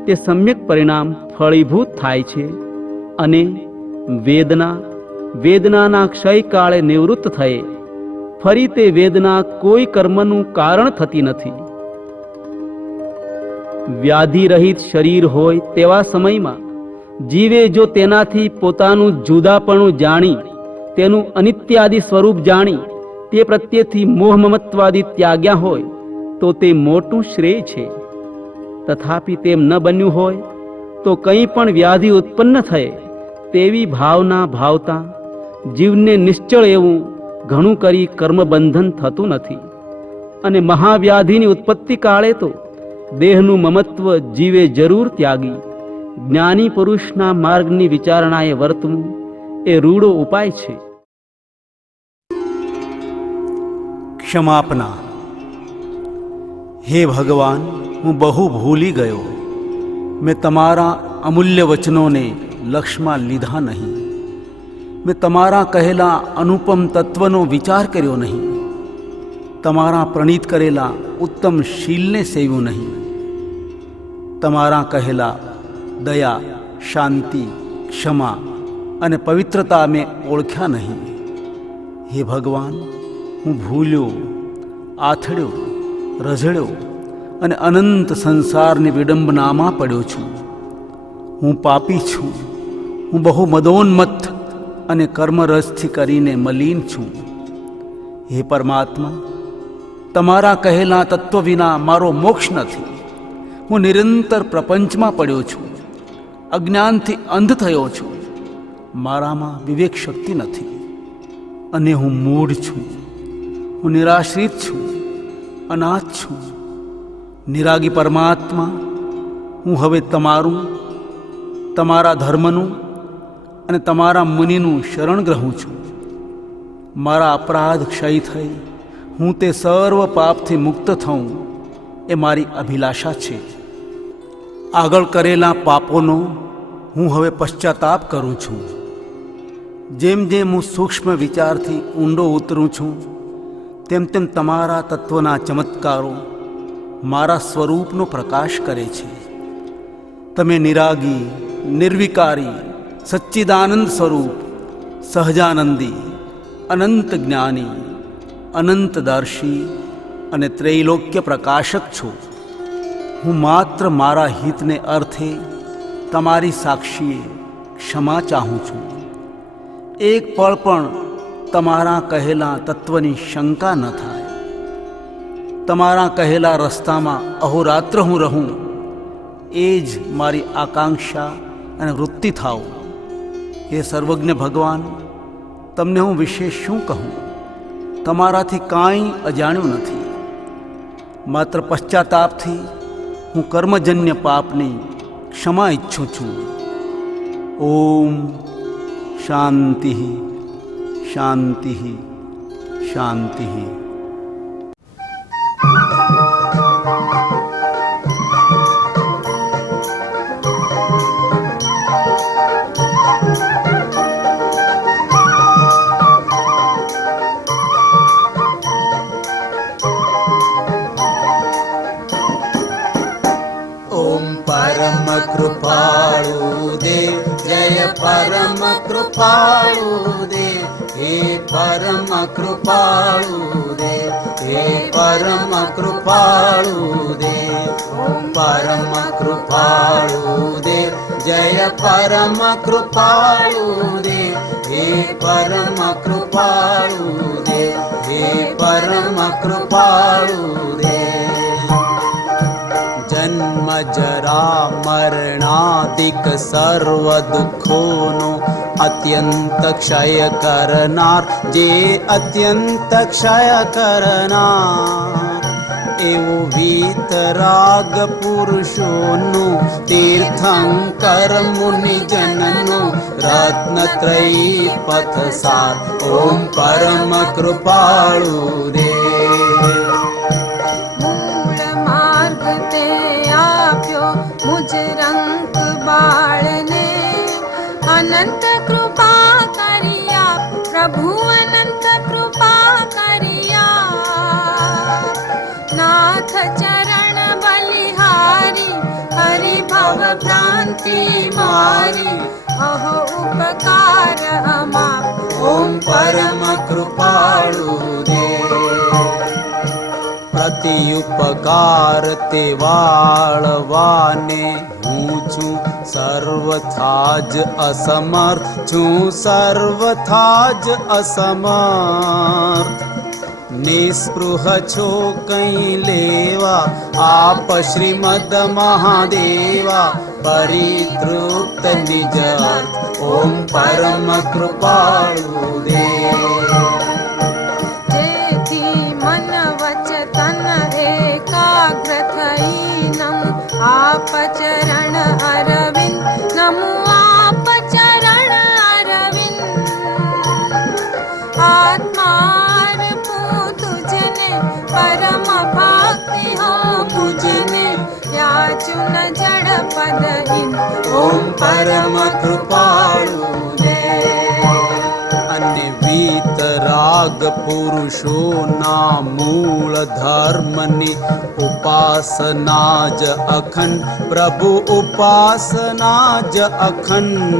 તે સમ્યક પરિણામ ફળીભૂત થાય છે, અને વેદનાના ક્ષયકાળે નિવૃત્ત થયે ફરી તે વેદના કોઈ કર્મનું કારણ થતી નથી. વ્યાધિ રહિત શરીર હોય તેવા સમયમાં જીવે જો તેનાથી પોતાનું જુદાપણું જાણી, તેનું અનિત્યાદિ સ્વરૂપ જાણી તે પ્રત્યેથી મોહ મમત્વાદી ત્યાગ્યા હોય તો તે મોટું શ્રેય છે. તથાપિ તેમ ન બન્યું હોય તો કંઈ પણ વ્યાધિ ઉત્પન્ન થયે તેવી ભાવના ભાવતા જીવને નિશ્ચળ એવું ઘણું કરી કર્મબંધન થતું નથી, અને મહાવ્યાધિની ઉત્પત્તિ કાળે તો દેહનું મમત્વ જીવે જરૂર ત્યાગી જ્ઞાની પુરુષના માર્ગની વિચારણાએ વર્તવું એ રૂડો ઉપાય છે. ક્ષમાપના. હે ભગવાન, હું બહુ ભૂલી ગયો. મેં તમારા અમૂલ્ય વચનોને લક્ષમાં લીધા નહીં. મેં તમારા કહેલા અનુપમ તત્વનો વિચાર કર્યો નહીં. તમારા પ્રણીત કરેલા ઉત્તમ શીલને સેવ્યું નહીં. તમારા કહેલા દયા, શાંતિ, ક્ષમા અને પવિત્રતા મેં ઓળખ્યા નહીં. હે ભગવાન, હું ભૂલ્યો, આથડ્યો, રઝળ્યો અને અનંત સંસારની વિડંબનામાં પડ્યો છું. હું પાપી છું. હું બહુ મદોન્મત્ત અને કર્મરસથી કરીને મલિન છું. હે પરમાત્મા, તમારા કહેલા તત્વ વિના મારો મોક્ષ નથી. હું નિરંતર પ્રપંચમાં પડ્યો છું. અજ્ઞાનથી અંધ થયો છું. મારામાં વિવેક શક્તિ નથી, અને હું મૂઢ છું. હું નિરાશ્રિત છું, અનાથ છું, નિરાગી પરમાત્મા, હું હવે તમારું, તમારા ધર્મનું અને તમારા મુનિનું શરણ ગ્રહું છું. મારા અપરાધ ક્ષય થઈ હું તે સર્વ પાપથી મુક્ત થઉં એ મારી અભિલાષા છે. આગળ કરેલા પાપોનો હું હવે પશ્ચાતાપ કરું છું. જેમ જેમ હું સૂક્ષ્મ વિચારથી ઊંડો ઉતરું છું તેમ તેમ તમારા તત્વના ચમત્કારો મારા સ્વરૂપનો પ્રકાશ કરે છે. તમે નિરાગી, નિર્વિકારી, સચ્ચિદાનંદ સ્વરૂપ, સહજાનંદી, અનંત જ્ઞાની, અનંતદર્શી અને ત્રૈલોક્ય પ્રકાશક છો. હું માત્ર મારા હિતને અર્થે તમારી સાક્ષીએ ક્ષમા ચાહું છું. એક પળ પણ તમારા કહેલા તત્વની શંકા ન થાય. તમારા કહેલા રસ્તામાં અહોરાત્ર હું રહું એ જ મારી આકાંક્ષા અને વૃત્તિ થાવ. હે સર્વજ્ઞ ભગવાન, તમને હું વિશેષ શું કહું? તમારાથી કાંઈ અજાણ્યું નથી. માત્ર પશ્ચાતાપથી હું કર્મજન્ય પાપની ક્ષમા ઈચ્છું છું. ઓમ શાંતિ શાંતિ શાંતિ. परम कृपाळु देव, जय परम कृपाळु देव, हे परम कृपाळु देव, हे परम कृपाळु देव. परम कृपाळु देव, जय परम कृपाळु देव, हे परम कृपाळु देव, हे परम कृपाळु देव. जन्म जरा मरणादिक सर्व दुखोनो अत्यंत क्षय करनार, जे अत्यंत क्षय करनार. एवो वीतराग पुरुषोनो तीर्थंकर मुनिजननो रत्नत्रयी पथसार. ओम परम कृपाळु देव. मुझ रंग बाळने अनंत कृपा करिया प्रभु, अनंत कृपा करिया. नाथ चरण बलिहारी हरि भव भ्रांति मारी, अहो उपकार अमा. ओम परम कृपाळु देव. प्रति उपकार ते वाळवाने હું છું સર્વથા જ અસમર્થ, છું સર્વથા જ અસમર્થ. નિસ્પૃહ છો કંઈ લેવા આપ શ્રીમદ મહાદેવા, પરિતૃપ્ત નિજ અર્થ. ઓમ પરમ કૃપાળુ દેવ. आप चरण अरविंद, नमो आप चरण अरविंद. आत्मार्पू तुझने परम भक्ति हो मुझने, याचु न जड़ पद इन. ओम परम कृपाळु देव. अन्य वीतराग पुरुषोना मूल धर्मनि उपासना ज अखंड, प्रभु उपासना ज अखंड.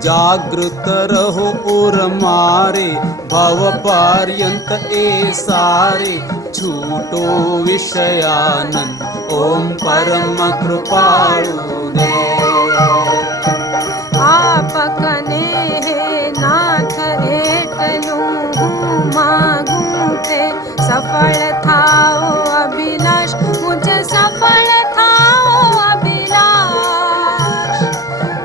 जागृत रहो उर मारे भव पर्यंत ए सारे, छूटो विषयानंद. ओम परम कृपाळु देव. आप कने हे नाथ एकलूं मागूं थे, सफल थाओ अभिलाष मुझ सफल थाओ अभिलाष.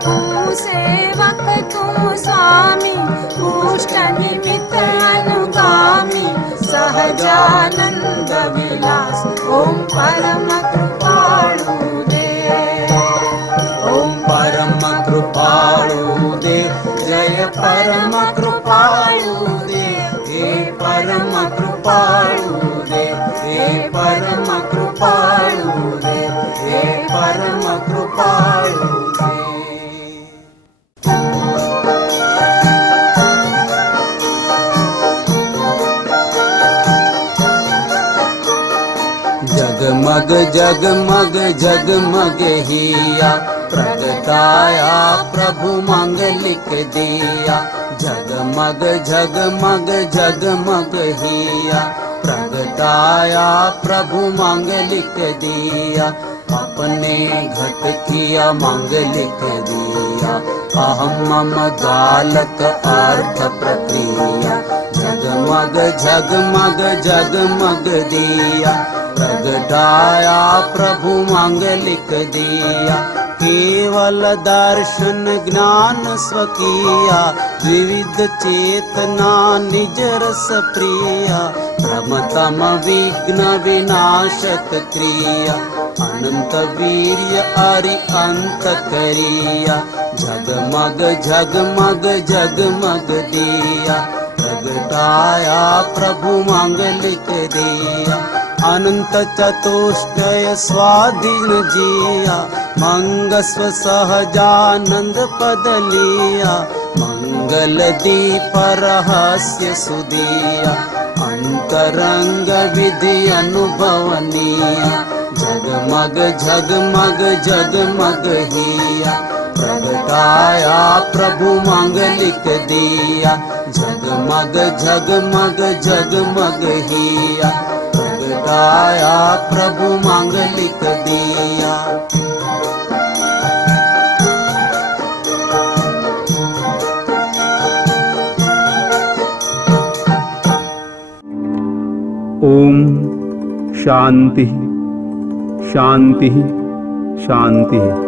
तू सेवक तू स्वामी, पुष्ट निमित्त अनुगामी, सहजानंद विलास. ओम परम कृपाळु दे। जगमग जगमग जगमग हिया प्रगटाया प्रभु मांगलिक दिया। जगमग जगमग जगमग हिया प्रगटाया प्रभु मांगलिक दिया। अपने घट किया मांगलिक दिया। अहम मम गालक अर्थ प्रक्रिया। जगमग जगमग जगमग दिया प्रगटाया प्रभु मांगलिक दिया। केवल दर्शन ज्ञान स्वकीया विविध चेतना निज रस प्रिया। भ्रमतम विघ्न विनाशक क्रिया अनंत वीर्य अरि अंत करिया। जगमग जगमग जगमग दिया प्रगटाया प्रभु मांगलिक दिया। अनंत चतुष्टय स्वाधीन जिया मंगस्व सहजानंद पद लिया। मंगल दीप रहस्य सुदिया अंतरंग विधि अनुभवनीया। जगमग जगमग जगमग हिया प्रगटाया प्रभु मांगलिक दिया। जगमग जगमग जगमग हिया प्रगटाया प्रभु मांगलिक दिया। ओम शांति शांति शांति।